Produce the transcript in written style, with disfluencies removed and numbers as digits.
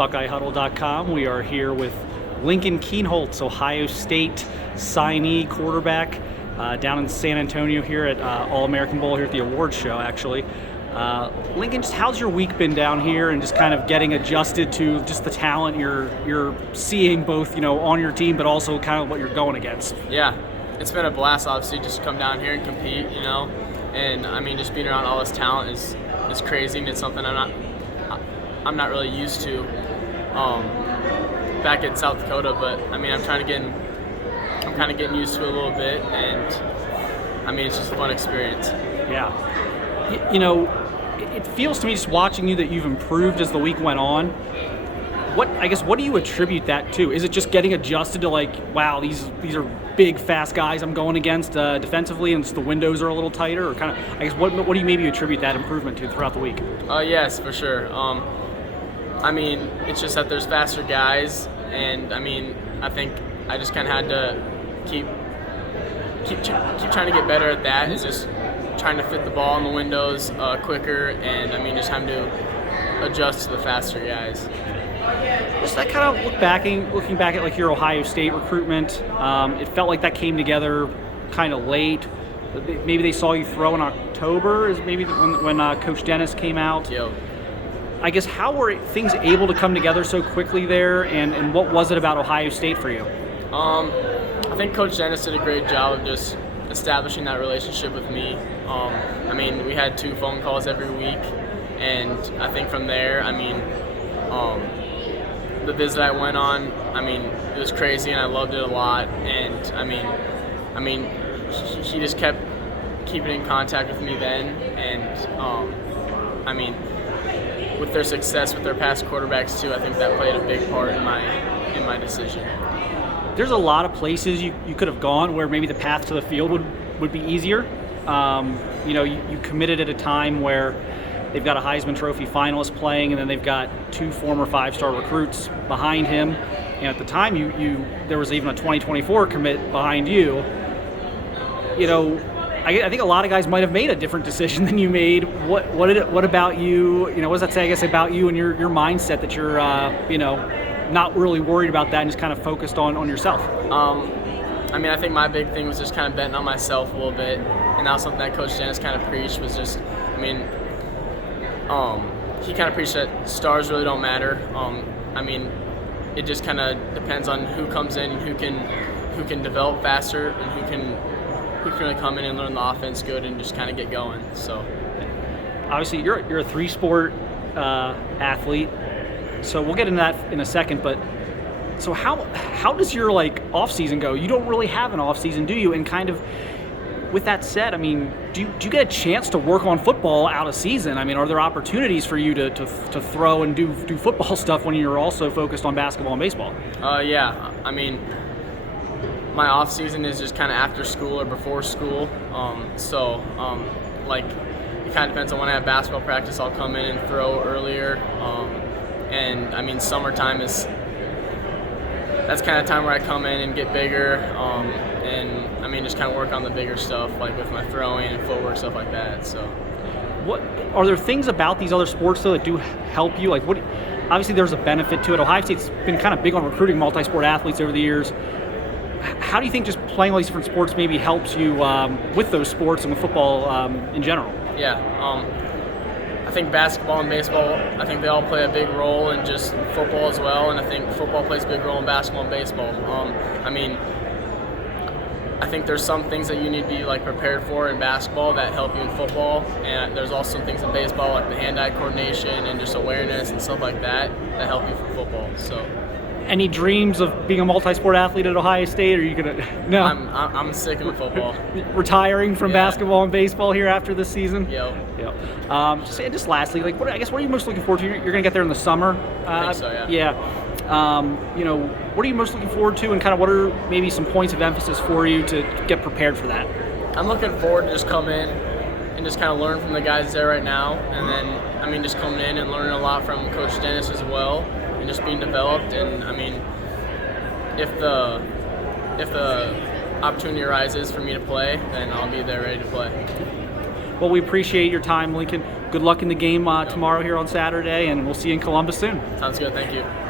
BuckeyeHuddle.com. We are here with Lincoln Kienholz, Ohio State signee quarterback, down in San Antonio here at All-American Bowl here at the awards show, actually. Lincoln, just how's your week been down here and just kind of getting adjusted to just the talent you're seeing both, on your team, but also kind of what you're going against? Yeah, it's been a blast, obviously, just to come down here and compete, and I mean, just being around all this talent is crazy, and it's something I'm not really used to back in South Dakota, but I mean, I'm kind of getting used to it a little bit, and I mean, it's just a fun experience. Yeah. It feels to me just watching you that you've improved as the week went on. What do you attribute that to? Is it just getting adjusted to wow, these are big, fast guys I'm going against defensively, and the windows are a little tighter, or kind of, what do you maybe attribute that improvement to throughout the week? Yes, for sure. I mean, it's just that there's faster guys, and I mean, I think I just kind of had to keep trying to get better at that. It's just trying to fit the ball in the windows quicker, and I mean, just having to adjust to the faster guys. Just that kind of looking back at your Ohio State recruitment, it felt like that came together kind of late. Maybe they saw you throw in October, is maybe when Coach Dennis came out. Yep. I guess how were things able to come together so quickly there, and what was it about Ohio State for you? I think Coach Dennis did a great job of just establishing that relationship with me. I mean, we had 2 phone calls every week, and I think from there, I mean, the visit I went on, I mean, it was crazy, and I loved it a lot. And I mean, he just kept keeping in contact with me then, and I mean, with their success with their past quarterbacks too, I think that played a big part in my decision. There's a lot of places you could have gone where maybe the path to the field would be easier. You committed at a time where they've got a Heisman Trophy finalist playing, and then they've got 2 former 5-star recruits behind him. And at the time, there was even a 2024 commit behind you. I think a lot of guys might have made a different decision than you made. What about you? What does that say, I guess, about you and your mindset that you're not really worried about that and just kind of focused on yourself? I mean, I think my big thing was just kind of betting on myself a little bit, and that was something that Coach Dennis kind of preached. Was just, I mean, he kind of preached that stars really don't matter. I mean, it just kind of depends on who comes in, who can develop faster, and who can really come in and learn the offense good and just kind of get going. So, obviously, you're a 3-sport athlete, so we'll get into that in a second. But so how does your off season go? You don't really have an off season, do you? And kind of with that said, I mean, do you get a chance to work on football out of season? I mean, are there opportunities for you to throw and do football stuff when you're also focused on basketball and baseball? Yeah. I mean, my off season is just kind of after school or before school. It kind of depends on when I have basketball practice. I'll come in and throw earlier. And I mean, summertime that's kind of time where I come in and get bigger. And I mean, just kind of work on the bigger stuff, like with my throwing and footwork, stuff like that. So, what are there things about these other sports though that do help you? Obviously, there's a benefit to it. Ohio State's been kind of big on recruiting multi-sport athletes over the years. How do you think just playing all these different sports maybe helps you with those sports and with football in general? Yeah, I think basketball and baseball, I think they all play a big role in just football as well, and I think football plays a big role in basketball and baseball. I mean, I think there's some things that you need to be prepared for in basketball that help you in football, and there's also some things in baseball like the hand-eye coordination and just awareness and stuff like that help you for football. So, any dreams of being a multi-sport athlete at Ohio State? Or are you gonna? No, I'm sick of football. Retiring from basketball and baseball here after this season. Yep. Just lastly, what are you most looking forward to? You're gonna get there in the summer. I think so. Yeah. Yeah. What are you most looking forward to, and kind of what are maybe some points of emphasis for you to get prepared for that? I'm looking forward to just come in and just kind of learn from the guys there right now, and then I mean just coming in and learning a lot from Coach Dennis as well, and just being developed. And I mean, if the opportunity arises for me to play, then I'll be there ready to play. Well, we appreciate your time, Lincoln. Good luck in the game tomorrow here on Saturday, and we'll see you in Columbus soon. Sounds good. Thank you.